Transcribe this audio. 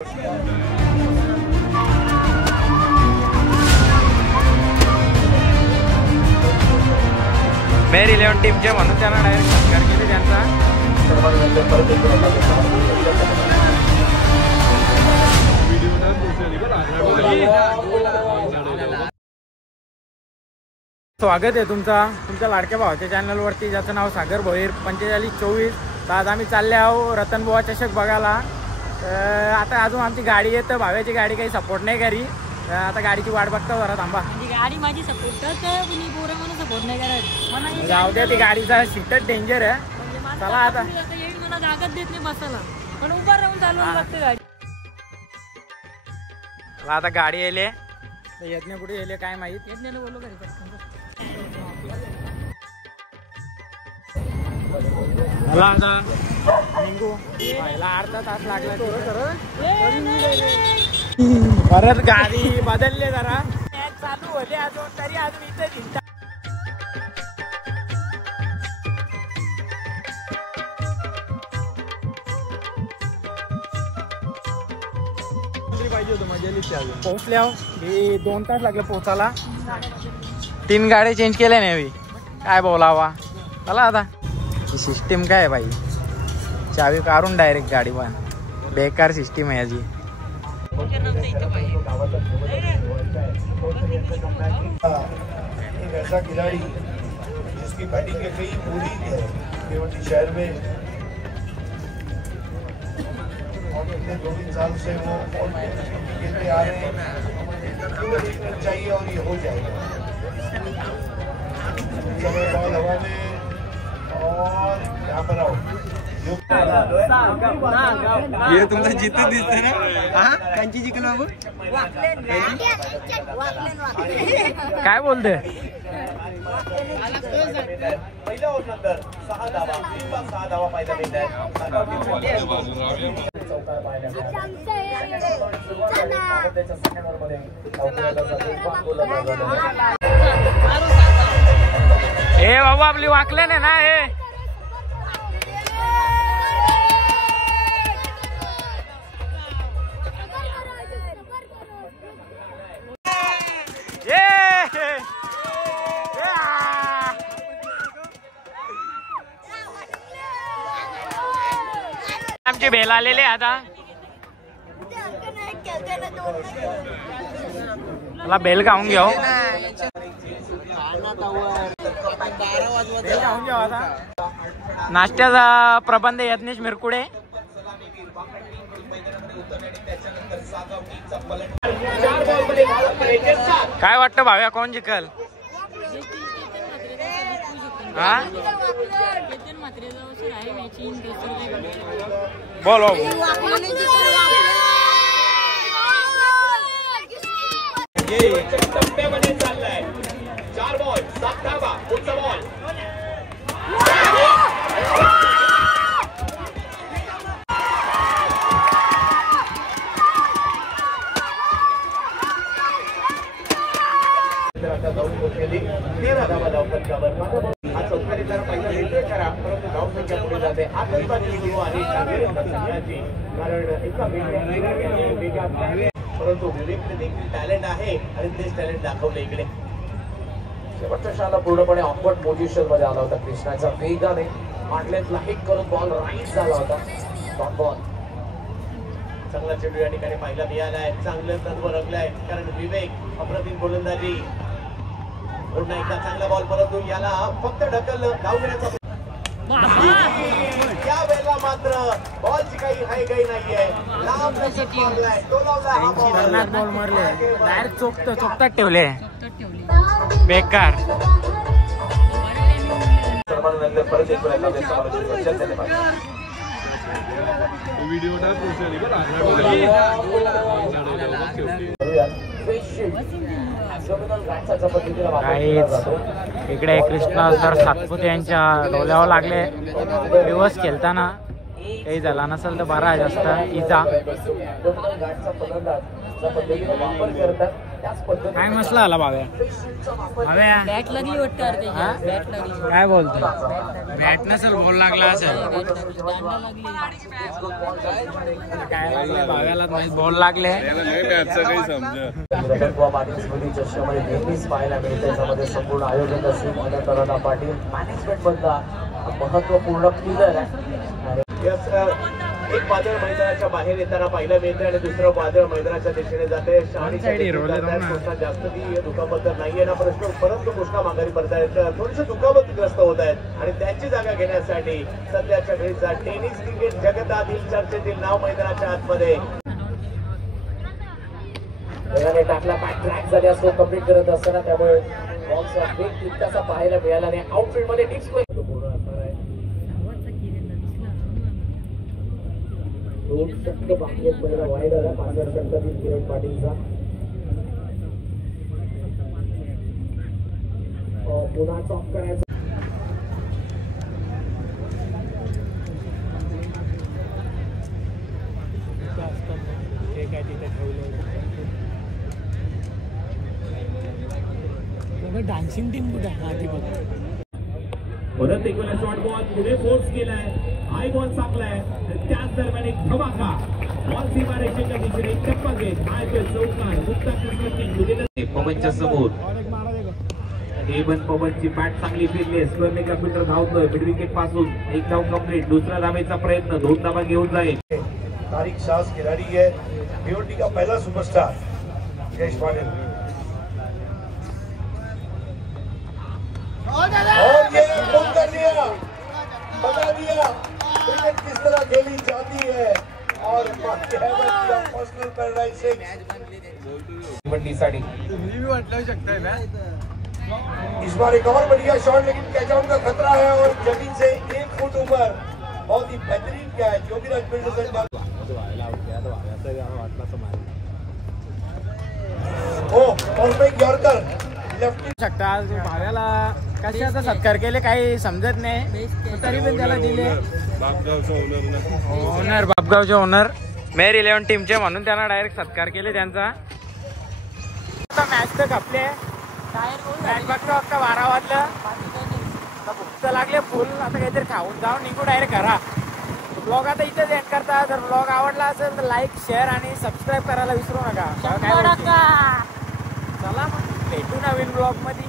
मेरी 11 टीमचे म्हणून त्यांना डायरेक्ट सत्कार केले त्यांचा। स्वागत आहे तुमच्या लाडक्या भावाच्या चॅनलवरती, ज्याचं नाव सागर भोईर 4524। तर आज आम्ही चालले आहो रतनबुवा चषक बघायला। आता अजून आमची गाडी येतं, भाव्याची गाडी काही सपोर्ट नाही करी। आता गाडीची वाट बघता जरा थांबा। गाडी माझी सपोर्ट करते पण पोरं मला सपोर्ट नाही करत। जाऊ द्या, ती गाडीचा सीटच डेंजर आहे। चला आता येईल, मला जागाच देत नाही बसायला, पण उभा राहून चालवून बघते गाडी। आता गाडी येले, यज्ञ कुठे येले काय माहित। यज्ञाला बोललो घरी अर्धा तास लागला परत गाडी बदलले जरा चालू होते अजून तरी अजून इथे चिंता पाहिजे होतं। मजा पोहोचल्या 2 तास लागले पोहोचायला। 3 गाड्या चेंज केल्या नाही, काय बोलावा। चला आता सिस्टीम काय आहे भाई, चावी काढून डायरेक्ट गाडी पण बेकार सिस्टीम आहे याची। ऐसा खिलाड़ी जिसकी बैटिंग के कई पूरी है केवटी शहर में, और पिछले 2-3 साल से वो खेलते आ रहे हैं। चाहिए और ये हो जाएगा। समय बॉल हवा में और यहाँ पर आओ। ये तुमचा जितत दिसतंय ना। हा कांची जिंकल बाबू, काय बोलते। पहिल्या ओव्हरनंतर 6 धावा, 6 धावा पाहिला मिळतात। ए बाबू आपली वाकले नाही ना हे। आमचे बेल आलेले आता, मला बेल खाऊन घेऊ। नाश्त्याचा प्रबंध यज्ञेश मिरकुडे। काय वाटतं भाव्या, कोण जिंकल। हा बोल टप्प्यामध्ये चाललाय। 4 बॉल 7 धावा, पुढचा बॉल केली 13 धावा धावफलकावर। हा चौकारी जरा पहिला निर्णय करा, परंतु धावसंख्या पुढे जाते। आतंकवादी सुरू आहे संघाची, कारण एका वेगात परंतु विवेकने देखील टॅलेंट आहे आणि तेच टॅलेंट दाखवले इकडे। शेवटच्या क्षणाला पूर्णपणे ऑकवर्ड पोझिशन मध्ये आला होता कृष्णाचा, वेगाने मांडलेतला हिट करून बॉल राईट झाला होता। डॉट बॉल चांगला चेंडू या ठिकाणी पाहिला मिळालाय, चांगलं तत्व रंगलंय, कारण विवेक अप्रतिम गोलंदाजी। पुन्हा एकदा चांगला बॉल, परंतु याला फक्त ढकललं धावण्याचा। या वेळेला मात्र बॉलची काही हायगाई नाहीये, लांब मारलाय, टोलावलाय हा बॉल मारले डायरेक्ट चोपतात ठेवले, बेकार। सर्वांनंतर परत एक वेळा समालोचन झाले पाहिजे। व्हिडिओला पोहोचले बघा इकडे कृष्णा सर सातपुते यांच्या डोल्यावर लागले दिवस खेळताना। काही झाला नसेल तर बरा आहे जास्त इजा. काय मसला आला भाव्या? भाव्या बॅट लागली वाटतं यार त्याची. हा? बॅट लागली. काय बोलतो? बॅट नसेल बॉल लागला असेल. दांडा लागली. काय लागले भाव्याला माहित, बॉल लागले. चष्म्यामध्ये नेहमीच पाहायला मिळते. त्यामध्ये संपूर्ण आयोजक असतील मदन पाटील, मॅनेजमेंट बद्दल महत्वपूर्ण पिलर आहे. एक वादळ मैदानाच्या बाहेर येताना पाहिलं मिळते आणि दुसरं वादळ मैदानाच्या दिशेने जाते. जास्त ती दुखापत नाहीये ना प्रश्न, परंतु कृष्णा माघारी परत आहेत, थोडीशी दुखापतग्रस्त होत आहेत आणि त्यांची जागा घेण्यासाठी सध्याच्या घडीचा टेनिस क्रिकेट जगतातील चर्चेतील नाव मैदानाच्या आतमध्ये टाकला. बॅक ट्रॅक झाले असतो कंप्लीट करत असताना, त्यामुळे बॉक्सचा वेग तितकासा पाहायला मिळाला नाही. आउटफील्ड मध्ये टिप्स दोन षटक बाकी आहेत. पहिला वाईड आला, 5व्या षटकातील किरण पाटीलचा. पुन्हा टॉप करायचा. डान्सिंग टीम कुठे परत एक वेळा शॉर्ट बॉल पुढे फोर्स केलाय, हाय बॉल चाकलाय, त्याच दरम्यान एक धमाका बॉल सीमारेषेच्या दिशेने टप्पा घेत आयपीएल चौकार मुक्ता कृष्ण पवनच्या समोर. हेमंत पवनची बॅट चांगली फिरली, स्क्वेअर कम्प्युटर धावतोय मिड विकेट पासून. एक धाव कंप्लीट, दुसरा धावेचा प्रयत्न, 2 धावा घेऊन जाईल. तारिक शाह खिलाड़ी है, भिवंडी का पहला सुपरस्टार जयेश पाटिल. और ये खून कर दिया, बता दिया क्रिकेट किस तरह खेली जाती है. और पर्सनल पैराडाइज भिवंडीसाठी इस बार एक और बढ़िया शॉट, लेकिन कैच आउट का खतरा है और जमीन से 1 फुट ऊपर बहुत ही बेहतरीन catch Yogiraj builders. Perfect yorker left शकता. आज भाव्याला कशाचा सत्कार केले काही समजत नाही, तरी पण त्याला दिले. ओनर बापगावचे ओनर मेर 11 टीमचे म्हणून त्यांना डायरेक्ट सत्कार केले त्यांचा. आता मॅच तर खपले, मॅच बघतो अक्का 12 वाजलं. भूक तर लागले फुल, आता काहीतरी खाऊन जाऊन निघू डायरेक्ट घरा. ब्लॉग आता इथेच एंड करता. जर ब्लॉग आवडला असेल तर लाईक शेअर आणि सबस्क्राईब करायला विसरू नका. चला मग भेटू नवीन ब्लॉग मध्ये.